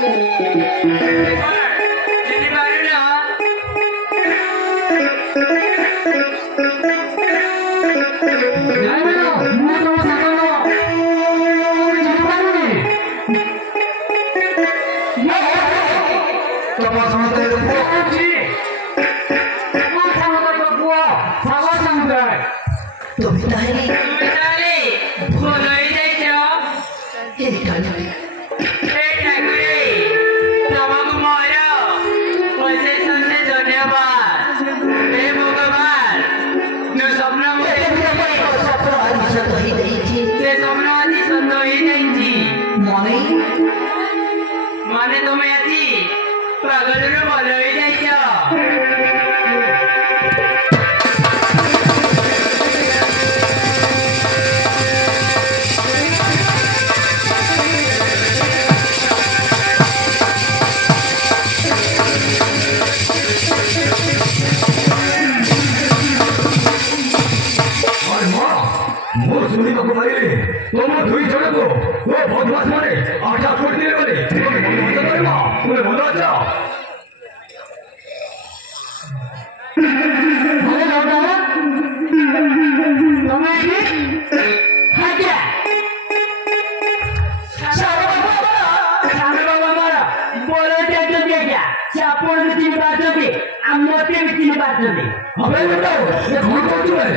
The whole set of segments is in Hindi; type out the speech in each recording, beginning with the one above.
Thank you. Tapa sama tayo po. Tumitali. Buloy na ito. Hindi ka na. Mane to मैं थी पागल रो बोलो ही नहीं क्या मोर सुनी को मारिले तो मो दुई जण को ओ बदमाश माने आटा फोड़ दिले बोले तोमे मजा करबा तोमे मजा अच्छा अरे लौटा तमे की हाजा सारे बाबा मारा बोलो टेंशन दे क्या चापोड़ में तीन बार चली अम्मोटे में तीन बार चली अबे बेटा ये कौन कौन तू है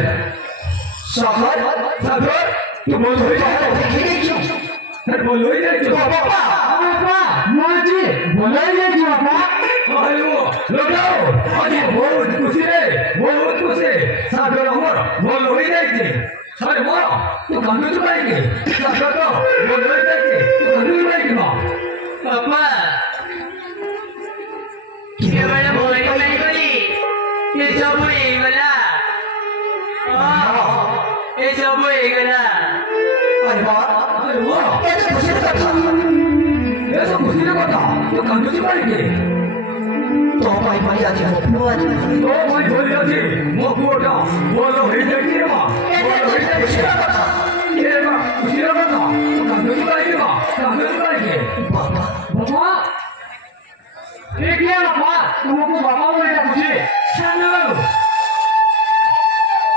सागर सागर तू बोल हो जाए अरे बोल हो जाए जो पापा माजी बोलो ये जो पापा अरे वो लगाओ अरे बहुत खुशी है सागर हमर बोल हो जाए सारे मारो तू कानून चुकाएंगे सागर तो बोल हो जाए तू कानून चुकाएंगे ना पापा ये वाला बोल नहीं बोली ये सब बोली वाला ये सब बोली वाला अरे वाह ये तो खुशी का था ये तो खुशी का था तो कानून चुकाएंगे तो भाई भाई आज हो आज तो भाई बोली आज वो बोला बोलो हो जाए रे मां बोलो हो जाए खुशी का था ये मां खुशी का था तो कानून चुकाएंगे मां कानून चुकाएंगे बाबा बाबा ये क्या बाबा तुमको बाबा बोले ना मुझे शानू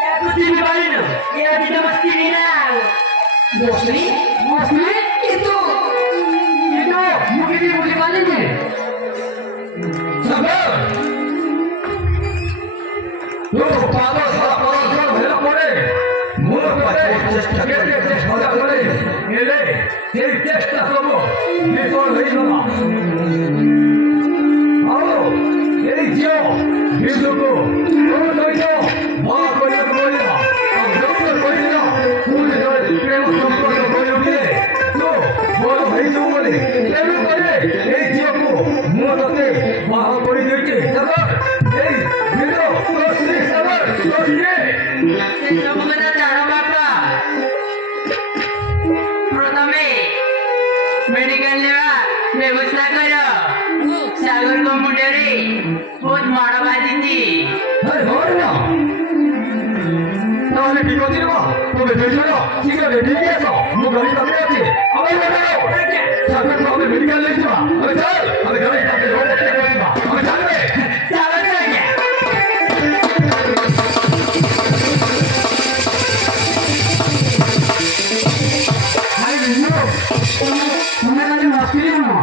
या कुछ भी बाली ना ये अभी नमस्ते नहीं ना mostly itu mungkin boleh balik ni sabar lo pago sabar hela pore muro pore chesta kore ele ei chesta sobo before hei gala aro ei jio bizuko tomo soito ma kore koina ab doctor koina pure dore prema sampurna koyuge to bolo hei jo bole elu kore ei jio ko mo tate baha kori deite sabar ei bido tosri sabar tosri semoga cara bapa प्रथमे मेडिकल लेवा व्यवस्था करो सागर को मुंडेरी बहुत मारा बाजी थी अरे मारो ना ताले बिको दिले बा तो बे बेचो ठीक है ठीक है तो मो गाड़ी पकड़े आछे अबे बताओ सागर को हमें मेडिकल ले जा अबे चल अबे गाड़ी पकड़े रोड पे बसबा अबे चल बे चलो चल गया तुम्हें ना जो मस्ती हो ना